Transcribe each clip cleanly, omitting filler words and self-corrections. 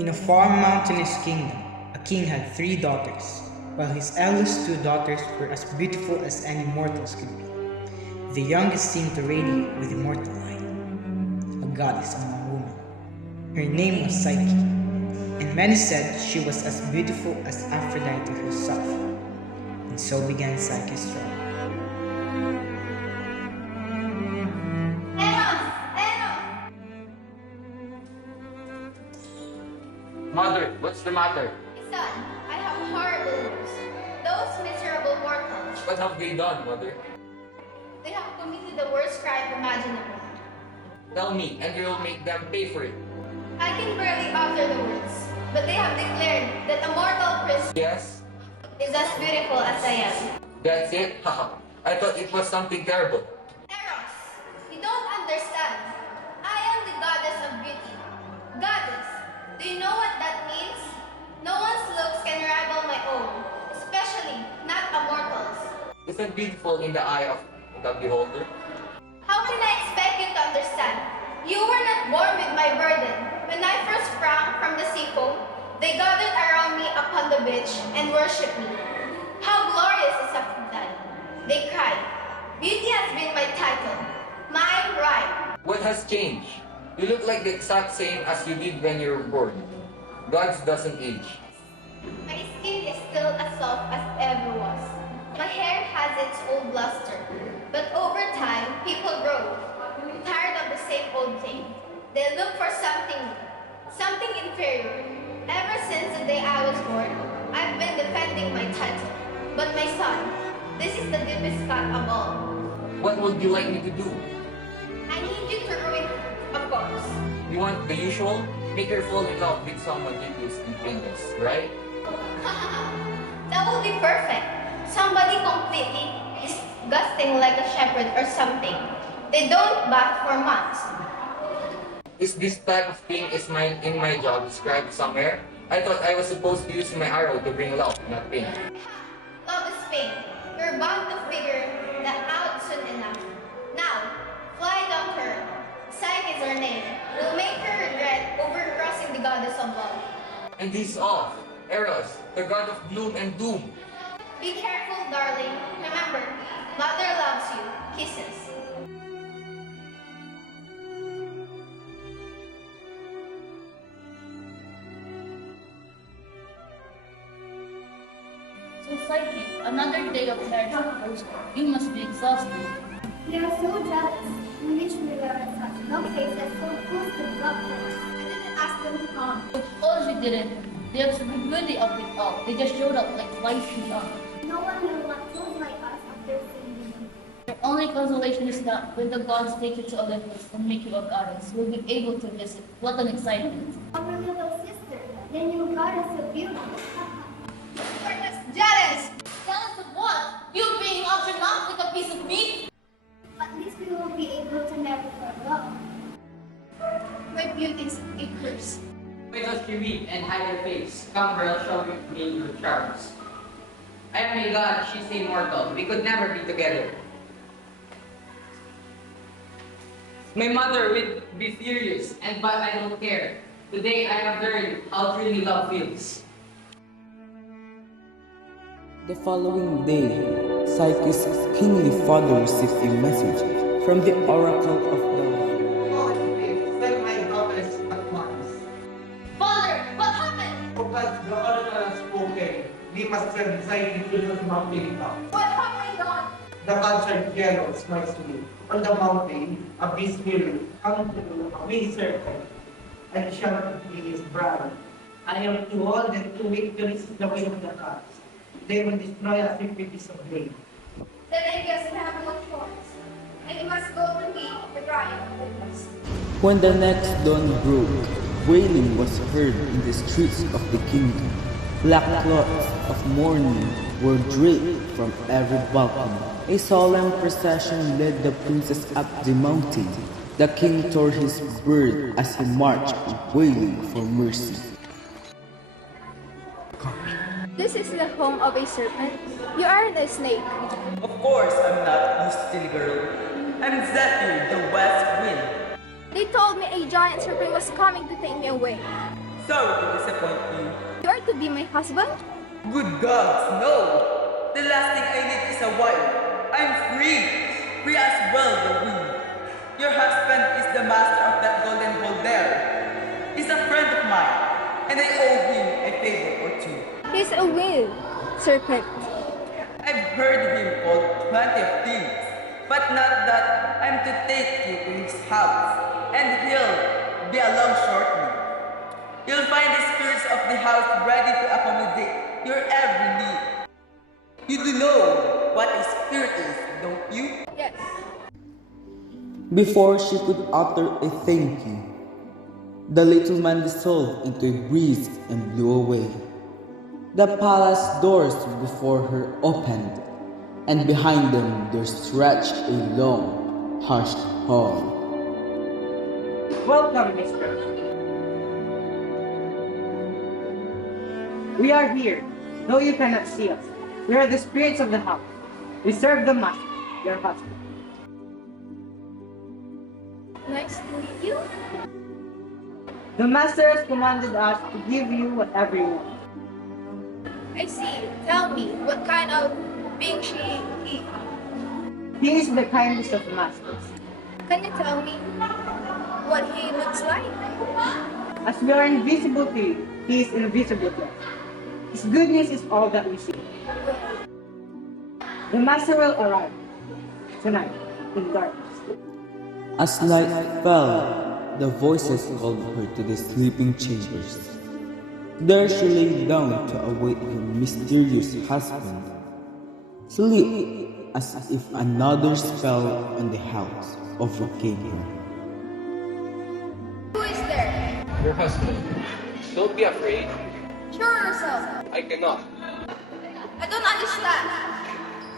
In a far mountainous kingdom, a king had 3 daughters, while his eldest 2 daughters were as beautiful as any mortals could be. The youngest seemed to radiate with immortal light, a goddess among women. Her name was Psyche, and many said she was as beautiful as Aphrodite herself. And so began Psyche's struggle. Eros! Eros! Mother, what's the matter? Son, I have horrible news. Those miserable mortals, What have they done, Mother? they have committed the worst crime imaginable. Tell me, and we will make them pay for it. I can barely utter the words, but they have declared that a mortal prince Yes? is as beautiful as I am. That's it? Haha. I thought it was something terrible. Eros, you don't understand. I am the goddess of beauty. Goddess, do you know what that means? No one's looks can rival my own, especially not a mortal's. Is it beautiful in the eye of the beholder? How can I expect you to understand? You were not born with my burden. When I first sprang from the sea foam, they gathered around me upon the beach and worshipped me. How glorious is Aphrodite! They cried. Beauty has been my title, my right. What has changed? You look like the exact same as you did when you were born. Gods doesn't age. My skin is still as soft as ever was. My hair has its old luster, but over time, people grow tired of the same old thing. They look for something new, something inferior. Ever since the day I was born, I've been defending my title. But my son, this is the deepest cut of all. What would you like me to do? I need you to ruin it, of course. You want the usual? Make her fall in love with someone hideous and famous, right? That will be perfect. Somebody completely disgusting like a shepherd or something. They don't bath for months. Is this type of thing in my job described somewhere? I thought I was supposed to use my arrow to bring love, not pain. Love is pain. You're bound to figure that out soon enough. Now, fly down to her. Psyche is her name. We'll make her regret overcrossing the goddess of love. And this off, Eros, the god of gloom and doom. Be careful, darling. Remember, mother loves you. Kisses. So Psyche, another day of marriage proposal. You must be exhausted. They are so jealous. We wish we were at such love faces so close to love them. I didn't ask them to come. Of course you didn't. They have really of it all. They just showed up like twice too young. No one will want souls like us after seeing them. Your only consolation is that when the gods take you to Olympus and make you a goddess, you'll be able to visit. What an excitement. Our little sister, the new goddess of beauty. You're just jealous. Jealous of what? You being offered not like a piece of meat? At least we will be able to marry for love. My beauty is a curse. Why does she weep and hide her face? Come, girl, show me your charms. I am a god, she's a mortal. We could never be together. My mother would be furious, but I don't care. Today I have learned how truly love feels. The following day, Psyche's kingly father received a message from the oracle of Delphi. Send my daughters at once. Father, what happened? Because the oracle has spoken, we must send Psyche to the mountain top. What have I done? The concert Eros must be on the mountain, a beast will come to a winged serpent and shall be his bride. I am to hold and to wait to resist the will of the gods. They will destroy us if it is of vain. Then I guess I have no choice. I must go to meet the bride of goodness. When the next dawn broke, wailing was heard in the streets of the kingdom. Black cloths of mourning were draped from every balcony. A solemn procession led the princess up the mountain. The king tore his beard as he marched, wailing for mercy. This is the home of a serpent. You aren't a snake. Of course I'm not, you silly girl. I'm Zephyr, the west wind. They told me a giant serpent was coming to take me away. Sorry to disappoint you. You are to be my husband? Good gods, no! The last thing I need is a wife. I'm free! Free as well the wind. Your husband is the master of that golden ball there. He's a friend of mine, and I owe him a favor or two. He's a will, serpent. I've heard him called 20 of things, but not that I'm to take you to his house, and he'll be along shortly. You'll find the spirits of the house ready to accommodate your every need. You do know what a spirit is, don't you? Yes. Before she could utter a thank you, the little man dissolved into a breeze and blew away. The palace doors before her opened, and behind them there stretched a long, hushed hall. Welcome, mistress. We are here, though you cannot see us. We are the spirits of the house. We serve the master, your husband. Nice to meet you. The master has commanded us to give you whatever you want. I see. Tell me, what kind of being he? He is the kindest of masters. Can you tell me what he looks like? As we are invisible to you, he is invisible to us. His goodness is all that we see. The master will arrive tonight in darkness. As night fell, the voices called her to the sleeping chambers. There she lay down to await her mysterious husband. Sleep as if another spell on the house overcame her. Who is there? Your husband. Don't be afraid. Show yourself. I cannot. I don't understand.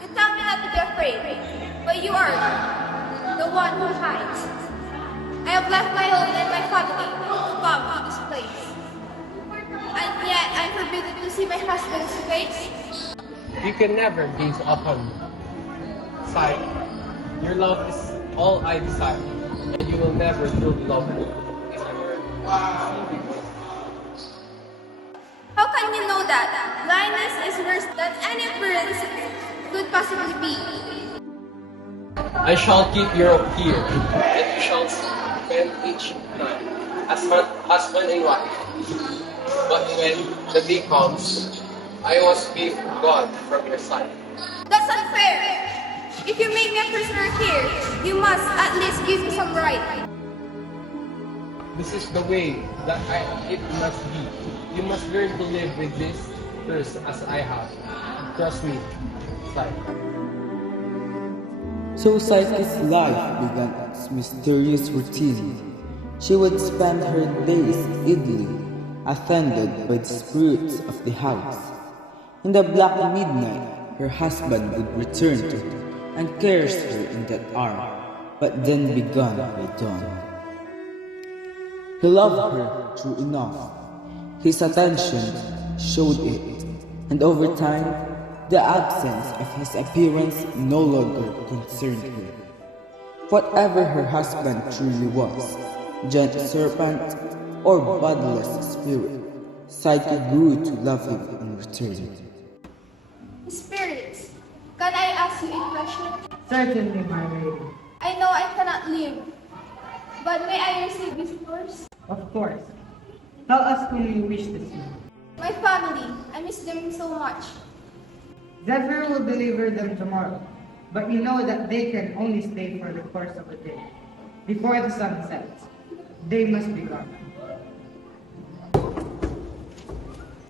You tell me not to be afraid, but you are the one who hides. I have left my home and my family to come to this place. And yet I'm forbidden to see my husband's face. You can never gaze upon me. Psyche, your love is all I desire, and you will never truly love me. How can you know that? Blindness is worse than any appearance could possibly be. I shall keep your here, and you shall spend each night as husband and wife. But when the day comes, I must be gone from your sight. That's unfair. If you make me a prisoner here, you must at least give me some right. This is the way that it must be. You must learn to live with this curse as I have. Trust me, Psyche. So Psyche's life began its mysterious routine. She would spend her days idly, attended by the spirits of the house. In the black midnight, her husband would return to her and caress her in that hour, but then began by dawn. He loved her true enough. His attention showed it, and over time, the absence of his appearance no longer concerned her. Whatever her husband truly was, gentle serpent or bodiless spirit, Psyche grew to love him in return. Spirits, can I ask you a question? Certainly, my lady. I know I cannot live, but may I receive visitors? Of course. Tell us whom you wish to see. My family, I miss them so much. Zephyr will deliver them tomorrow, but you know that they can only stay for the course of a day. Before the sun sets, they must be gone.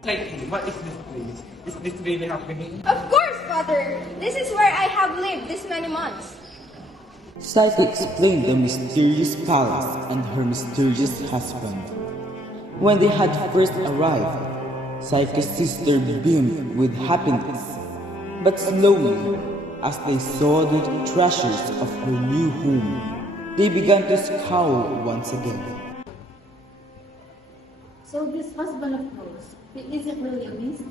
Psyche, what is this place? Is this really happening? Of course, Father. This is where I have lived this many months. Psyche explained the mysterious palace and her mysterious husband. When they had first arrived, Psyche's sister beamed with happiness. But slowly, as they saw the treasures of her new home, they began to scowl once again. So this husband of yours, he isn't really a beast?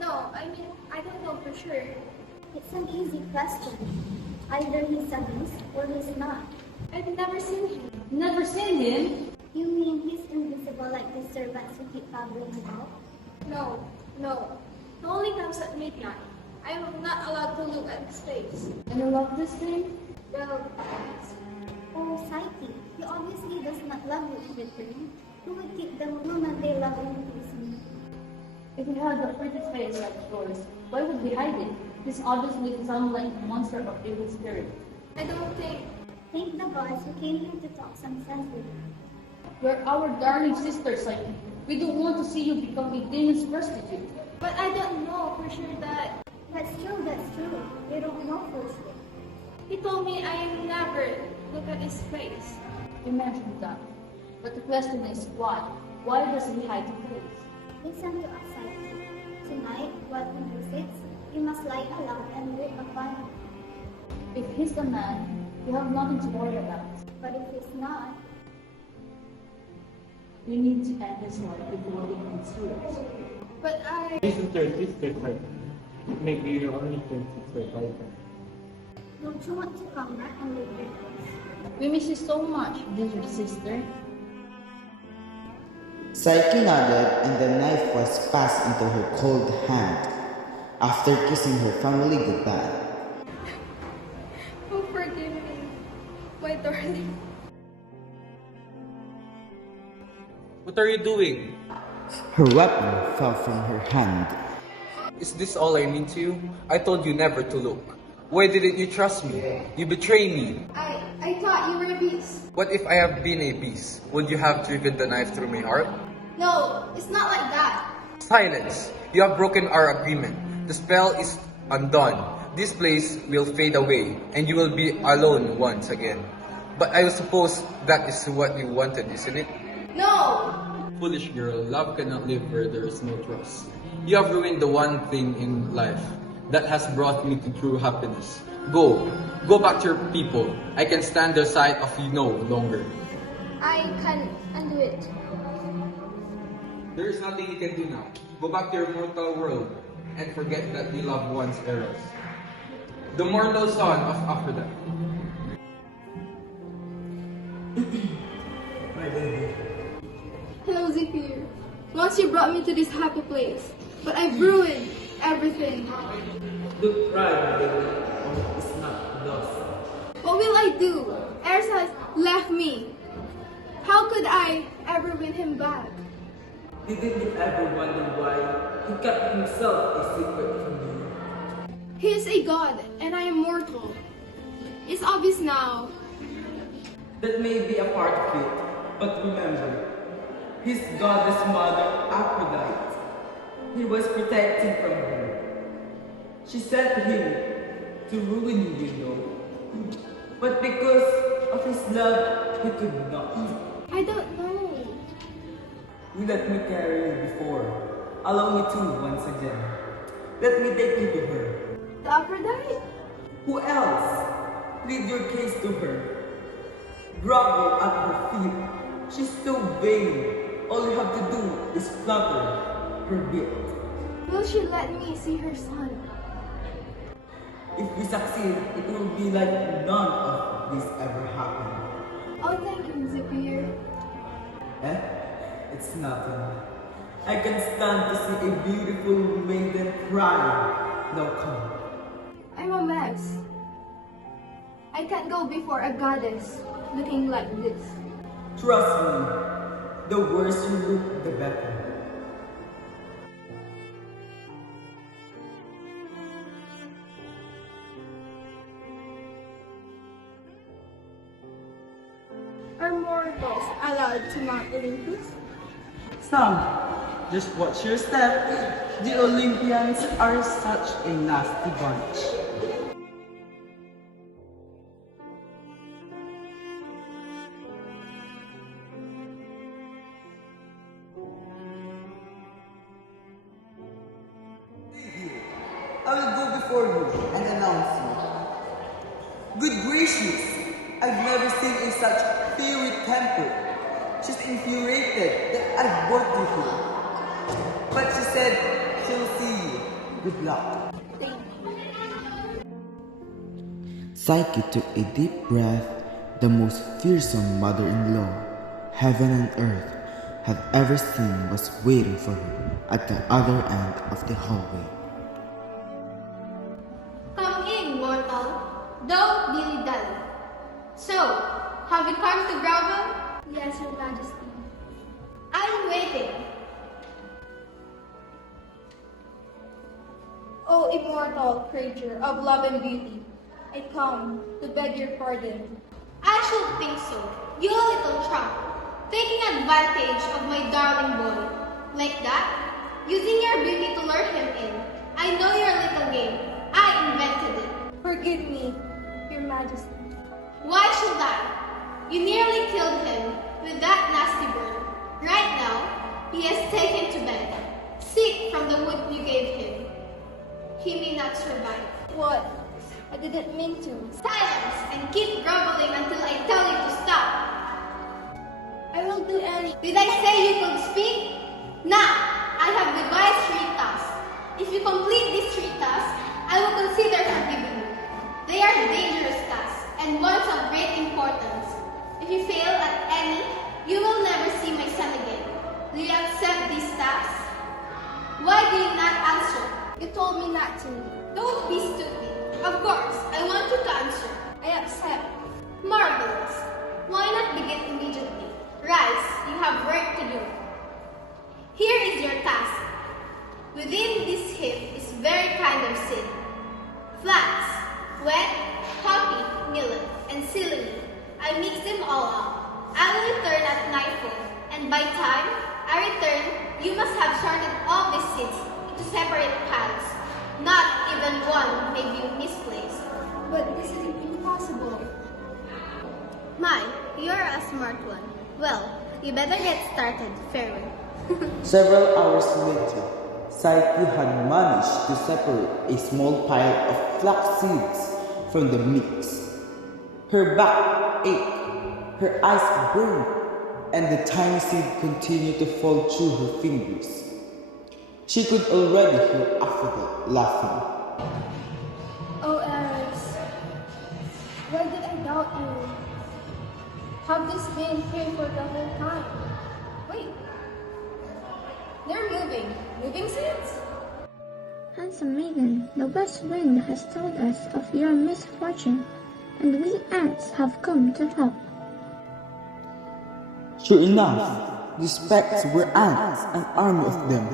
No, I mean, I don't know for sure. It's an easy question. Either he's a beast or he's not. I've never seen him. Never seen him? You mean he's invisible like the servants who keep traveling about? No, no. He only comes at midnight. I am not allowed to look at his face. And you love this thing? Well, Oh, Psyche, he obviously does not love you in return. Who would keep the woman they love in prison? If he had a pretty face like yours, why would he hide it? He's obviously some like monster of evil spirit. I don't think. Thank the gods who came here to talk some sense with you. You're our darling sister, Psyche. We don't want to see you become a demon's prostitute. But I don't know for sure that. That's true. You don't know for sure. He told me I am never look at his face. You mentioned that. But the question is why? Why does he hide the face? Listen to us, Psyche. Tonight, while he visits, you must lie aloud and wait upon him. If he's the man, you have nothing to worry about. But if he's not, You need to end his life before he ends yours. But I. This is your sister, sir. Maybe your only sister, Piper. don't you want to come back and live with us? We miss you so much, dear sister. Psyche nodded and the knife was passed into her cold hand. After kissing her family goodbye, Oh, forgive me, my darling. What are you doing? her weapon fell from her hand. Is this all I mean to you? I told you never to look. Why didn't you trust me? You betrayed me. I thought you were a beast. What if I have been a beast? Would you have driven the knife through my heart? No, it's not like that. Silence! You have broken our agreement. The spell is undone. This place will fade away, and you will be alone once again. But I suppose that is what you wanted, isn't it? No! Foolish girl, love cannot live where there is no trust. You have ruined the one thing in life that has brought me to true happiness. Go back to your people. I can stand the sight of you no longer. I can undo it. There is nothing you can do now. Go back to your mortal world and forget that we love once Eros, the mortal son of Aphrodite. Hello, Zephyr. Once you brought me to this happy place, but I've ruined everything. Don't cry, my baby. It's not lost. What will I do? Eros has left me. How could I ever win him back? Didn't you ever wonder why he kept himself a secret from you? He is a god, and I am mortal. It's obvious now. That may be a part of it, but remember, his goddess mother Aphrodite, he was protecting from her. She sent him to ruin you, you know. But because of his love, he could not. I don't know. You let me carry you before. Allow me to once again. Let me take you to her. The Aphrodite? Who else? Plead your case to her. Grovel at her feet. She's so vain. All you have to do is flutter her bit. Will she let me see her son? If we succeed, it will be like none of this ever happened. Oh, thank you, Zephyr. Eh? It's nothing. I can stand to see a beautiful maiden cry. Now come. I'm a mess. I can't go before a goddess looking like this. Trust me, the worse you look, the better. Are mortals allowed to Mount Olympus? Some. Just watch your step. The Olympians are such a nasty bunch. I will go before you and announce you. Good gracious! I've never seen a such fiery temper. She's infuriated that I've brought you here. But she said she'll see you. Good luck. Psyche took a deep breath. The most fearsome mother-in-law heaven and earth had ever seen was waiting for her at the other end of the hallway. Come in, mortal. Don't dilly-dally. So, have you come to grovel? Yes, Your Majesty. I'm waiting. O immortal creature of love and beauty, I come to beg your pardon. I should think so. You little trump. Taking advantage of my darling boy. Like that? Using your beauty to lure him in. I know your little game. I invented it. Forgive me, Your Majesty. Why should I? You nearly killed him with that nasty bird. Right now, he has taken to bed. Sick from the wood you gave him. He may not survive. What? I didn't mean to. Silence and keep groveling until I tell you to stop. I will do any. Did I say you could speak? Now, I have devised 3 tasks. If you complete these 3 tasks, I will consider forgiving you. They are dangerous tasks and ones of great importance. If you fail at any, you will never see my son again. Do you accept these tasks? Why do you not answer? You told me not to. Don't be stupid. Of course, I want you to answer. I accept. Marvelous. Why not begin immediately? Rise, you have work to do. Here is your task. Within this heap is very kind of seed. Flax, wheat, poppy, millet, and celery. I mix them all up. I will return at nightfall, and by time I return, you must have sorted all these seeds into separate piles. Not even one may be misplaced. But this is impossible. My, you're a smart one. Well, you better get started, farewell. Several hours later, Psyche had managed to separate a small pile of flax seeds from the mix. Her back ached, her eyes burned, and the tiny seed continued to fall through her fingers. She could already hear Aphrodite laughing. Oh, Eros, why did I doubt you? Have this been here for the whole time? Wait, they're moving. Moving seeds? Handsome maiden, the west wind has told us of your misfortune, and we ants have come to help. Sure enough, the specks were ants, an army of them,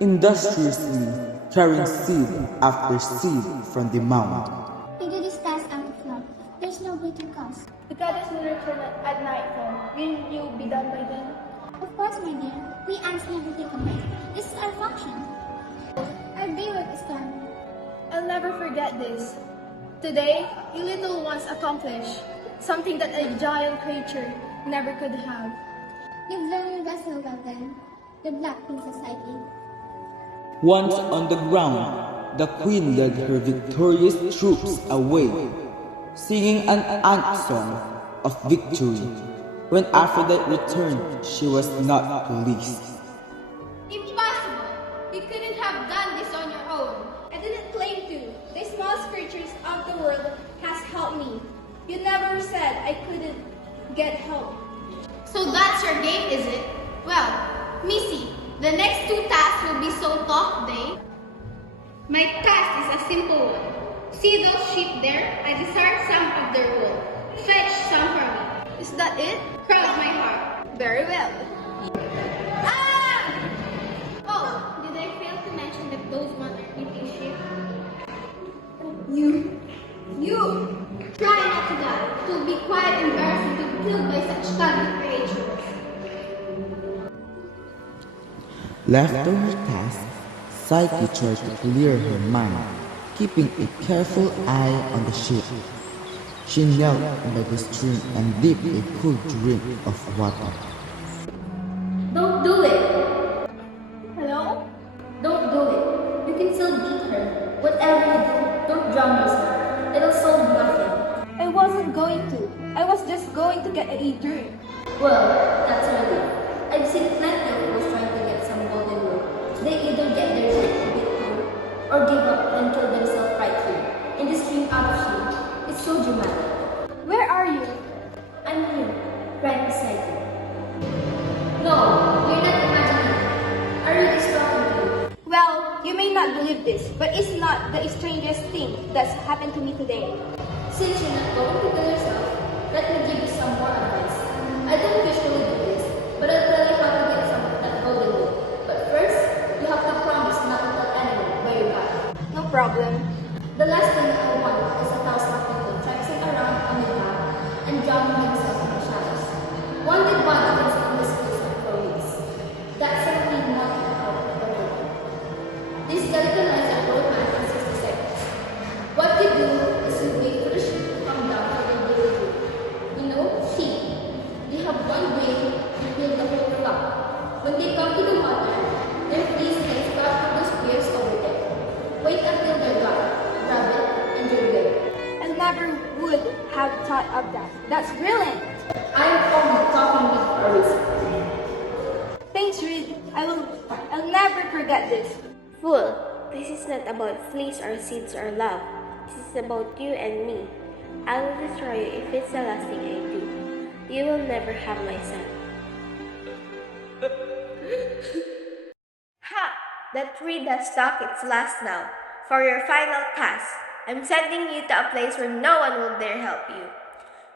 industriously carrying seed after seed from the mound. We do this task out of love. There's no greater cause. The goddess will return at nightfall. Will you be done by then? Of course, my dear. We ants never take a break. This is our function. Our day work is done. I'll never forget this. Today, you little ones accomplished something that a giant creature never could have. You've learned your vessel well then. The Black Princess Psyche. Once on the ground, the queen led her victorious troops away, singing an ant song of victory. When Aphrodite returned, she was not pleased. Impossible! You couldn't have done this on your own. I didn't claim to. The smallest creatures of the world has helped me. You never said I couldn't get help. So that's your game, is it? Well, Missy, the next 2 tasks will be so tough, they. My task is a simple one. See those sheep there? I discard some of their wool. Fetch some for me. Is that it? Cross my heart. Very well. Ah! Oh, did I fail to mention that those ones are eating sheep? You! Try not to die. It will be quite embarrassing to be killed by such ugly creatures. Left to her task, Psyche tried to clear her mind, keeping a careful eye on the ship. She knelt by the stream and dipped a cool drink of water. Don't do it! Hello? Don't do it. You can still beat her. Whatever you do, don't drown yourself. It'll solve nothing. I wasn't going to. I was just going to get a drink. Well, that's early. I've seen plenty of girls trying to get some golden wool. They either get their shit a bit through, or give up and kill themselves right here, in the stream out of shade. It's so dramatic. Where are you? I'm here, right beside you. No, you're not imagining it. I really strong with you. Well, you may not believe this, but it's not the strangest thing that's happened to me today. Since you're not going to kill yourself, let me give you some more advice. I don't usually do this, but I'll tell you how to get some at golden wood. But first, you have to promise not to tell anyone where you got it. No problem. The last thing I want is 1,000 people traipsing around on the ground and drowning themselves in the shadows. One dead body can sit in this place for weeks. That's simply not how the world. This skeleton lies at road map in 60 seconds. What you do is you wait for the sheep to come down to the daily food. You know, sheep. They have one brain to build the whole flock. When they come to the water, their fleas can start to do spears over there. Wait until they're gone. Grab it, and you're good. I never would have thought of that. That's brilliant. I'm only talking with a reason. Thanks, Reed. I'll never forget this. Fool, this is not about fleas or seeds or love. This is about you and me. I will destroy you if it's the last thing I do. You will never have my son. Ha! That Reed has talked its last now. For your final task, I'm sending you to a place where no one will dare help you.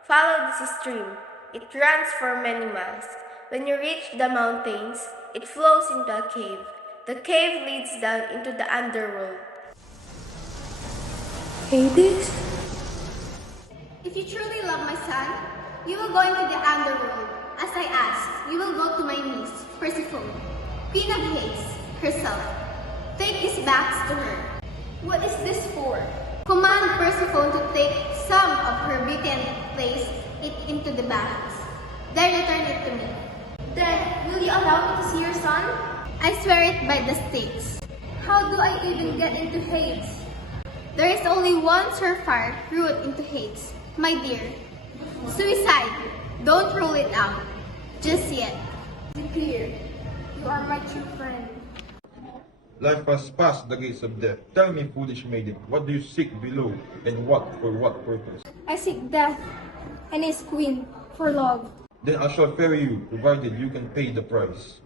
Follow this stream. It runs for many miles. When you reach the mountains, it flows into a cave. The cave leads down into the underworld. Hades? If you truly love my son, you will go into the underworld. As I asked, you will go to my niece, Persephone, Queen of Hades, herself. Take these bags to her. What is this for? Command Persephone to take some of her beauty and place it into the bags. Then return it to me. Then, will you allow me to see your son? I swear it by the stakes. How do I even get into Hades? There is only one surefire route into Hades, my dear. Suicide. Don't rule it out. Just yet. Be clear. You are my true friend. Life has passed the gates of death. Tell me, foolish maiden, what do you seek below, and for what purpose? I seek death and his queen for love. Then I shall ferry you, provided you can pay the price.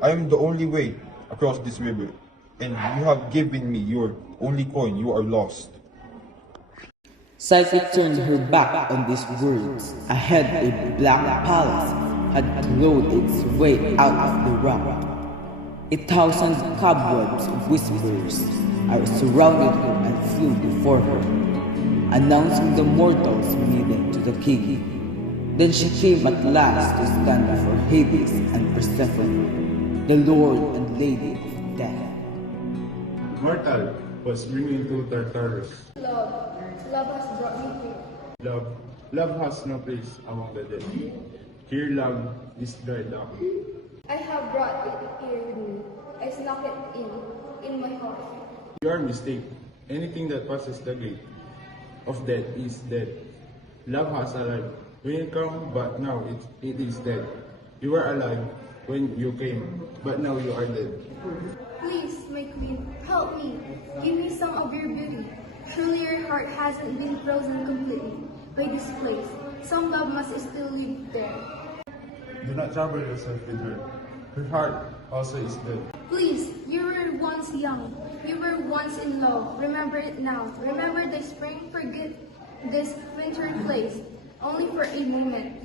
I am the only way across this river, and you have given me your only coin. You are lost. Psyche turned her back on these words. Ahead, a black palace had clawed its way out of the rock. 1,000 cobwebs of whispers surrounded her and flew before her, announcing the mortal's meeting to the king. Then she came at last to stand before Hades and Persephone, the lord and lady of death. Mortal was bringing to Tartarus. Love. Love has brought me here. Love has no place among the dead. Here love is dried up. I have brought it here with me. I snuck it in my heart. You are mistaken. Anything that passes the gate of death is dead. Love has alive when you come, but now it is dead. You were alive when you came, but now you are dead. Please, my queen, help me. Give me some of your beauty. Surely your heart hasn't been frozen completely by this place. Some love must still live there. Do not trouble yourself with her. Her heart also is dead. Please, you were once young. You were once in love. Remember it now. Remember the spring. Forget this winter place. Only for a moment.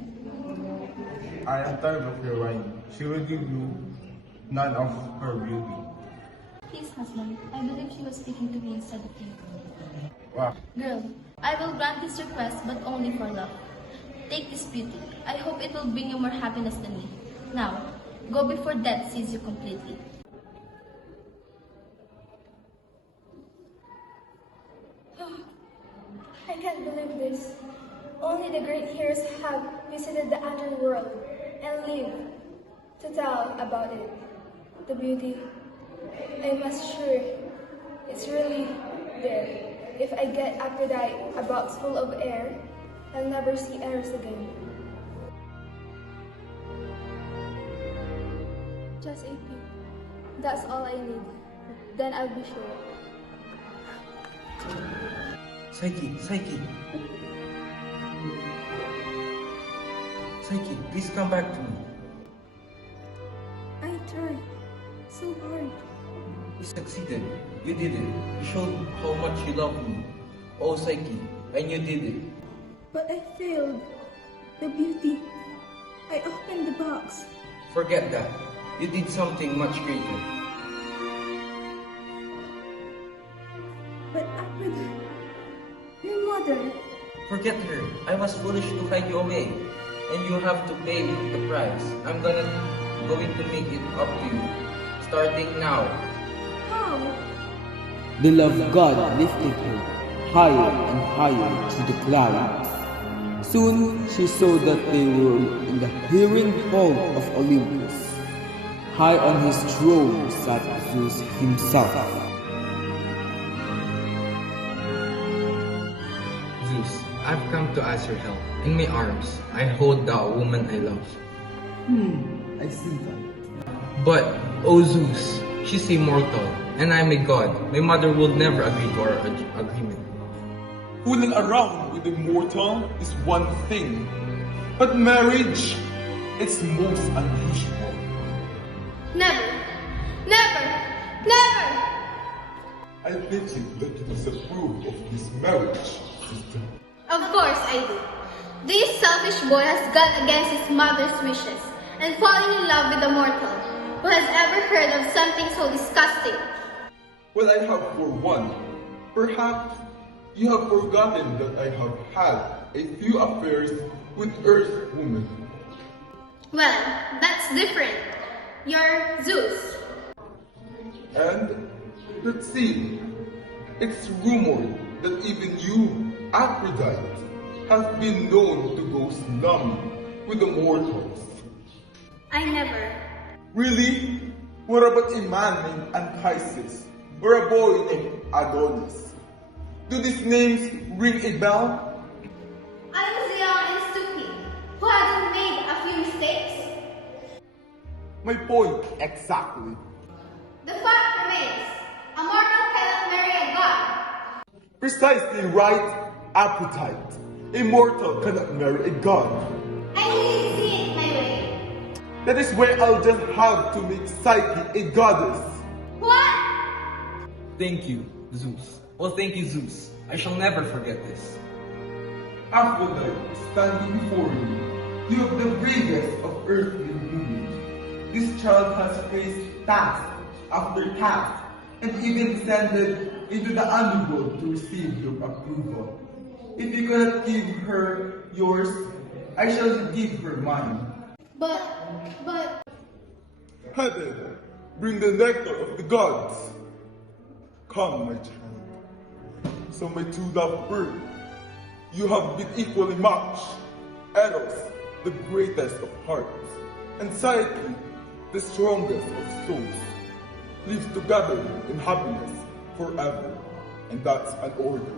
I am tired of your wine. She will give you none of her beauty. Please, husband, I believe she was speaking to me instead of you. Wow. Girl, I will grant this request, but only for love. Take this beauty. I hope it will bring you more happiness than me. Now, go before death sees you completely. I can't believe this. Only the great heroes have visited the underworld and live to tell about it. The beauty. I must sure it's really there. If I get Aphrodite, a box full of air, I'll never see Eros again. Just a peep. That's all I need. Then I'll be sure. Psyche! Psyche, please come back to me. I tried so hard. You succeeded. You did it. You showed how much you love me. Oh, Psyche, and you did it. But I failed. The beauty. I opened the box. Forget that. You did something much greater. But Aphrodite, your mother. Forget her. I was foolish to hide you away. And you have to pay the price. I'm going to make it up to you. Starting now. How? The love god lifted her higher and higher to the clouds. Soon she saw that they were in the hearing hall of Olympus. High on his throne sat Zeus himself. Zeus, I've come to ask your help. In my arms, I hold the woman I love. I see that. But, oh Zeus, she's immortal, and I'm a god. My mother will never agree to our agreement. Fooling around with the mortal is one thing, but marriage, it's most unusual. Never! Never! Never! I bet you that you disapprove of this marriage, sister. Of course I do. This selfish boy has gone against his mother's wishes and fallen in love with a mortal. Who has ever heard of something so disgusting? Well, I have for one. Perhaps you have forgotten that I have had a few affairs with Earth women. Well, that's different. You're Zeus. And let's see, it's rumored that even you, Aphrodite, have been known to go slumming with the mortals. I never. Really? What about a man named Anchises or a boy named Adonis? Do these names ring a bell? I was young and stupid, who hadn't made a few mistakes. My point exactly. The fact remains, a mortal cannot marry a god. Precisely right, Aphrodite. A mortal cannot marry a god. I really see it my way. That is why I'll just have to make Psyche a goddess. What? Thank you, Zeus. Well, thank you, Zeus. I shall never forget this. Aphrodite, standing before you, you have the bravest of earthly women. This child has faced task after task and even descended into the underworld to receive your approval. If you cannot give her yours, I shall give her mine. But... Heaven, bring the nectar of the gods. Come, my child. So my two love bird, you have been equally matched. Eros, the greatest of hearts, and Psyche, the strongest of souls, live together in happiness forever. And that's an order.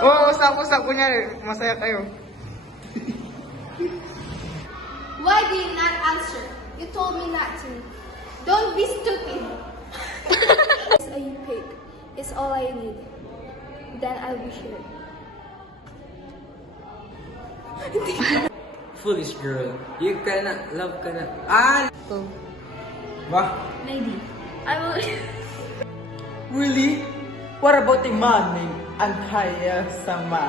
Oo, usap-usap kunyari. Masaya kayo. Why did you not answer? You told me not to. Don't be stupid. Yes, I pick. It's all I need. Then I'll be sure. Foolish girl. You cannot love cannot. Bah? Maybe. I will... Really? What about a man named Ankhaya Sama?